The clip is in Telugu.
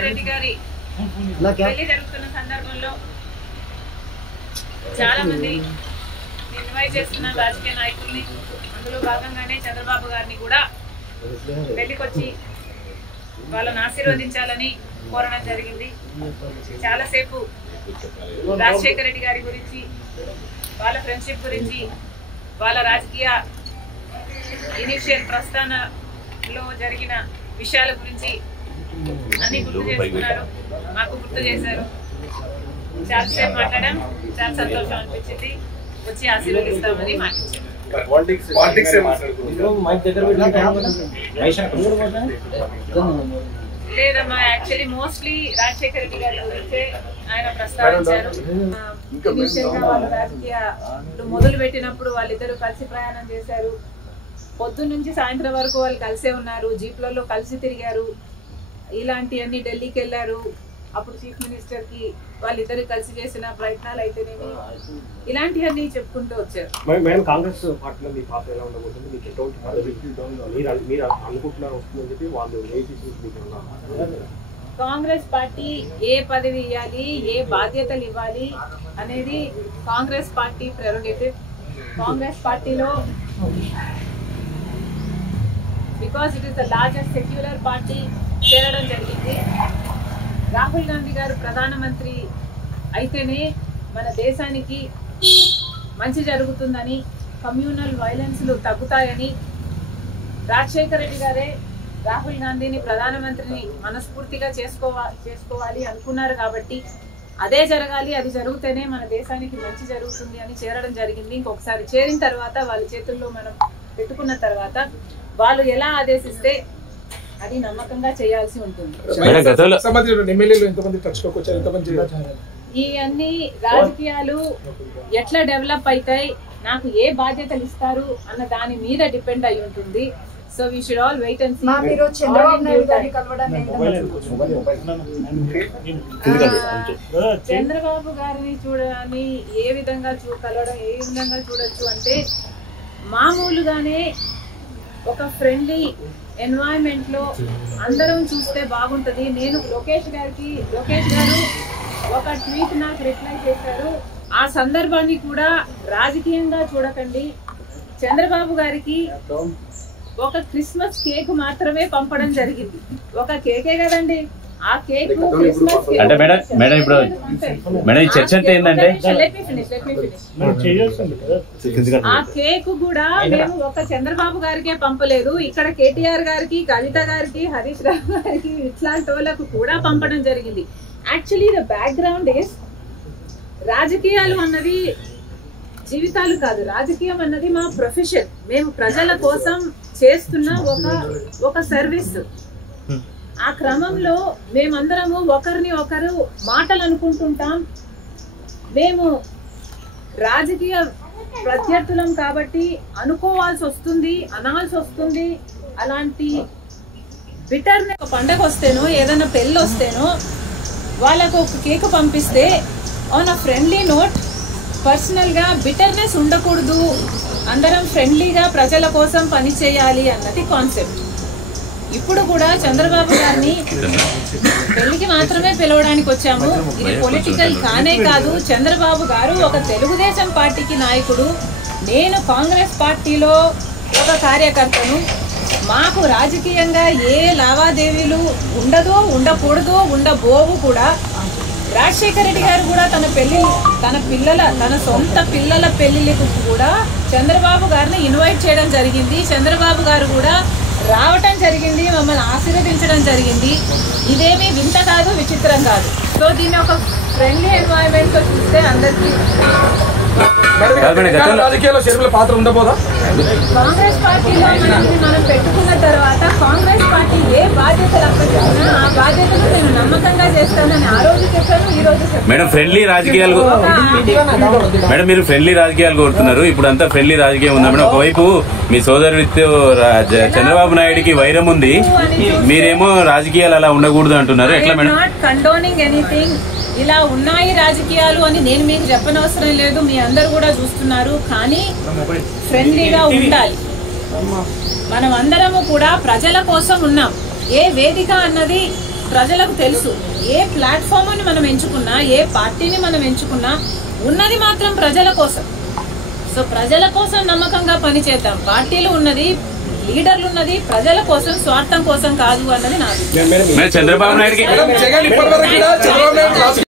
రాజశేఖర రెడ్డి గారి పెళ్లి జరుగుతున్న సందర్భంలో చాలా మంది ఇన్వైట్ చేస్తున్న రాజకీయ నాయకుల్ని, అందులో భాగంగానే చంద్రబాబు గారిని కూడా పెళ్లికొచ్చి వాళ్ళని ఆశీర్వదించాలని కోరడం జరిగింది. చాలాసేపు రాజశేఖర రెడ్డి గారి గురించి, వాళ్ళ ఫ్రెండ్షిప్ గురించి, వాళ్ళ రాజకీయ ఇనిషియల్ ప్రస్థానంలో జరిగిన విషయాల గురించి అన్ని గుర్తు చేసుకున్నారు, మాకు గుర్తు చేశారు. చాలాసేపు మాట్లాడడం చాలా సంతోషం అనిపించింది. వచ్చి ఆశీర్వదిస్తామని మాటించారు. లేదమ్మా, యాక్చువల్లీ మోస్ట్లీ రాజశేఖర రెడ్డి గారి గురించే ఆయన ప్రస్తావించారు. వాళ్ళ రాజకీయ మొదలు పెట్టినప్పుడు వాళ్ళిద్దరూ కలిసి ప్రయాణం చేశారు. పొద్దున్న నుంచి సాయంత్రం వరకు వాళ్ళు కలిసే ఉన్నారు, జీప్లలో కలిసి తిరిగారు. ఇలాంటివన్నీ ఢిల్లీకి వెళ్ళారు. అప్పుడు చీఫ్ మినిస్టర్ కి వాళ్ళిద్దరు కలిసి చేసిన ప్రయత్నాలు అయితేనేమి ఇలాంటివన్నీ చెప్పుకుంటూ వచ్చారు. కాంగ్రెస్ పార్టీలో మీ పాత్ర ఎలా ఉండబోతుంది? మీకు ఎటువంటి పదవి మీరు అనుకుంటున్నారు వస్తుందని చెప్పి వాళ్ళు కాంగ్రెస్ పార్టీ ఏ పదవి ఇవ్వాలి, ఏ బాధ్యతలు ఇవ్వాలి అనేది కాంగ్రెస్ పార్టీ ప్రెరోగేటివ్. కాంగ్రెస్ పార్టీలో because it is the largest secular party చేరడం జరిగింది. రాహుల్ గాంధీ గారు ప్రధానమంత్రి అయితేనే మన దేశానికి మంచి జరుగుతుందని, కమ్యూనల్ వైలెన్స్లు తగ్గుతాయని రాజశేఖర రెడ్డి గారే రాహుల్ గాంధీని ప్రధానమంత్రిని మనస్ఫూర్తిగా చేసుకోవాలి అనుకున్నారు. కాబట్టి అదే జరగాలి, అది జరిగితేనే మన దేశానికి మంచి జరుగుతుంది అని చేరడం జరిగింది. ఇంకొకసారి చేరిన తర్వాత వాళ్ళ చేతుల్లో మనం పెట్టుకున్న తర్వాత వాళ్ళు ఎలా ఆదేశిస్తే అది నమ్మకంగా చేయాల్సి ఉంటుంది. ఈ అన్ని రాజకీయాలు ఎట్లా డెవలప్ అవుతాయి, నాకు ఏ బాధ్యతలు ఇస్తారు అన్న దాని మీద డిపెండ్ అయి ఉంటుంది. So we should all wait and see. Chandrababu గారిని చూడని ఏ విధంగా కలవడం ఏ విధంగా చూడొచ్చు అంటే, మామూలుగానే ఒక ఫ్రెండ్లీ ఎన్వైరన్మెంట్ లో అందరం చూస్తే బాగుంటది. నేను లోకేష్ గారు ఒక ట్వీట్ నాకు రిప్లై చేశారు. ఆ సందర్భాన్ని కూడా రాజకీయంగా చూడకండి. చంద్రబాబు గారికి ఒక క్రిస్మస్ కేక్ మాత్రమే పంపడం జరిగింది. ఒక కేకే కదండి, ఆ కేక్ అంటే మేడం ఇప్పుడు మేడం ఈ చర్చ అంటే ఏంటంటే, ఆ కేక్ కూడా మేము ఒక చంద్రబాబు గారికే పంపలేదు, ఇక్కడ కేటీఆర్ గారికి, కవిత గారికి, హరీష్ రావు గారికి, ఇట్లాంటి వాళ్ళకు కూడా పంపడం జరిగింది. యాక్చువల్లీ ద బ్యాక్గ్రౌండ్ ఇస్, రాజకీయాలు అన్నది జీవితాలు కాదు, రాజకీయం అన్నది మా ప్రొఫెషన్. మేము ప్రజల కోసం చేస్తున్న ఒక సర్వీస్. ఆ క్రమంలో మేమందరము ఒకరిని ఒకరు మాటలు అనుకుంటుంటాం. మేము రాజకీయ ప్రత్యర్థులం కాబట్టి అనుకోవాల్సి వస్తుంది, అనాల్సి వస్తుంది. అలాంటి బిటర్ని ఒక పండగ వస్తేనో ఏదైనా పెళ్ళి వస్తేనో వాళ్ళకు ఒక కేక్ పంపిస్తే ఆన్ అ ఫ్రెండ్లీ నోట్, పర్సనల్గా బిటర్నెస్ ఉండకూడదు, అందరం ఫ్రెండ్లీగా ప్రజల కోసం పని చేయాలి అన్నది కాన్సెప్ట్. ఇప్పుడు కూడా చంద్రబాబు గారిని పెళ్లికి మాత్రమే పిలవడానికి వచ్చాము. ఇది పొలిటికల్ కానే కాదు. చంద్రబాబు గారు ఒక తెలుగుదేశం పార్టీకి నాయకుడు, నేను కాంగ్రెస్ పార్టీలో ఒక కార్యకర్తను. మాకు రాజకీయంగా ఏ లావాదేవీలు ఉండదో, ఉండకూడదో, ఉండబోవు కూడా. రాజశేఖర రెడ్డి గారు కూడా తన సొంత పిల్లల పెళ్లిలకు కూడా చంద్రబాబు గారిని ఇన్వైట్ చేయడం జరిగింది. చంద్రబాబు గారు కూడా రావటం జరిగింది, మమ్మల్ని ఆశీర్వదించడం జరిగింది. ఇదేమీ వింత కాదు, విచిత్రం కాదు. సో దీన్ని ఒక ఫ్రెండ్లీ ఎన్వైరన్మెంట్ తో చూస్తే అందరికీ కాంగ్రెస్ పార్టీలో మనం పెట్టుకున్న తర్వాత కాంగ్రెస్ పార్టీ ఏ బాధ్యతలు అప్పచెప్పినా ఆ బాధ్యతలు నేను నమ్మకంగా చేస్తానని ఆ రోజు చెప్పాను, ఈ రోజు చెప్పాను. మేడం ఫ్రెండ్లీ రాజకీయాలు, మేడం మీరు ఫ్రెండ్లీ రాజకీయాలు కోరుతున్నారు. ఇప్పుడు అంతా ఫ్రెండ్లీ రాజకీయం ఉందా మేడం? ఒకవైపు మీ సోదరుడితో చంద్రబాబు నాయుడికి వైరం ఉంది, మీరేమో రాజకీయాలు అలా ఉండకూడదు అంటున్నారు. ఎట్లా మేడం? Not condoning anything. ఇలా ఉన్నాయి రాజకీయాలు అని నేను మీకు చెప్పనవసరం లేదు, మీ అందరు కూడా చూస్తున్నారు. కానీ ఫ్రెండ్లీగా ఉండాలి. మనం అందరము కూడా ప్రజల కోసం ఉన్నాం. ఏ వేదిక అన్నది ప్రజలకు తెలుసు. ఏ ప్లాట్ఫామ్ని మనం ఎంచుకున్నా, ఏ పార్టీని మనం ఎంచుకున్నా ఉన్నది మాత్రం ప్రజల కోసం. సో ప్రజల కోసం నమ్మకంగా పనిచేద్దాం. పార్టీలు ఉన్నది, లీడర్లు ఉన్నది ప్రజల కోసం, స్వార్థం కోసం కాదు అన్నది నాది. చంద్రబాబు నాయుడుకి